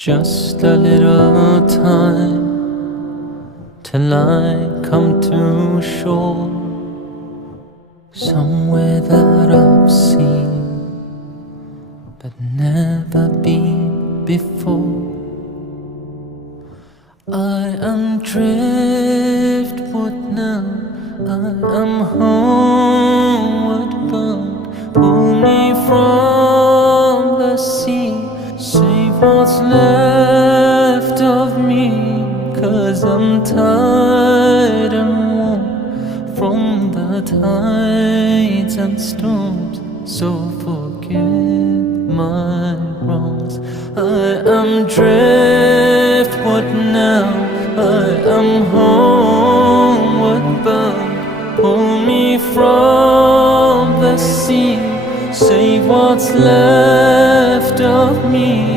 Just a little time till I come to shore, somewhere that I've seen but never been before. I am driftwood now, I am homeward bound. Pull me from the sea, save what's left of me, 'cause I'm tired and worn from the tides and storms. So forgive my wrongs. I am driftwood now, I am homeward bound. Pull me from the sea, save what's left of me,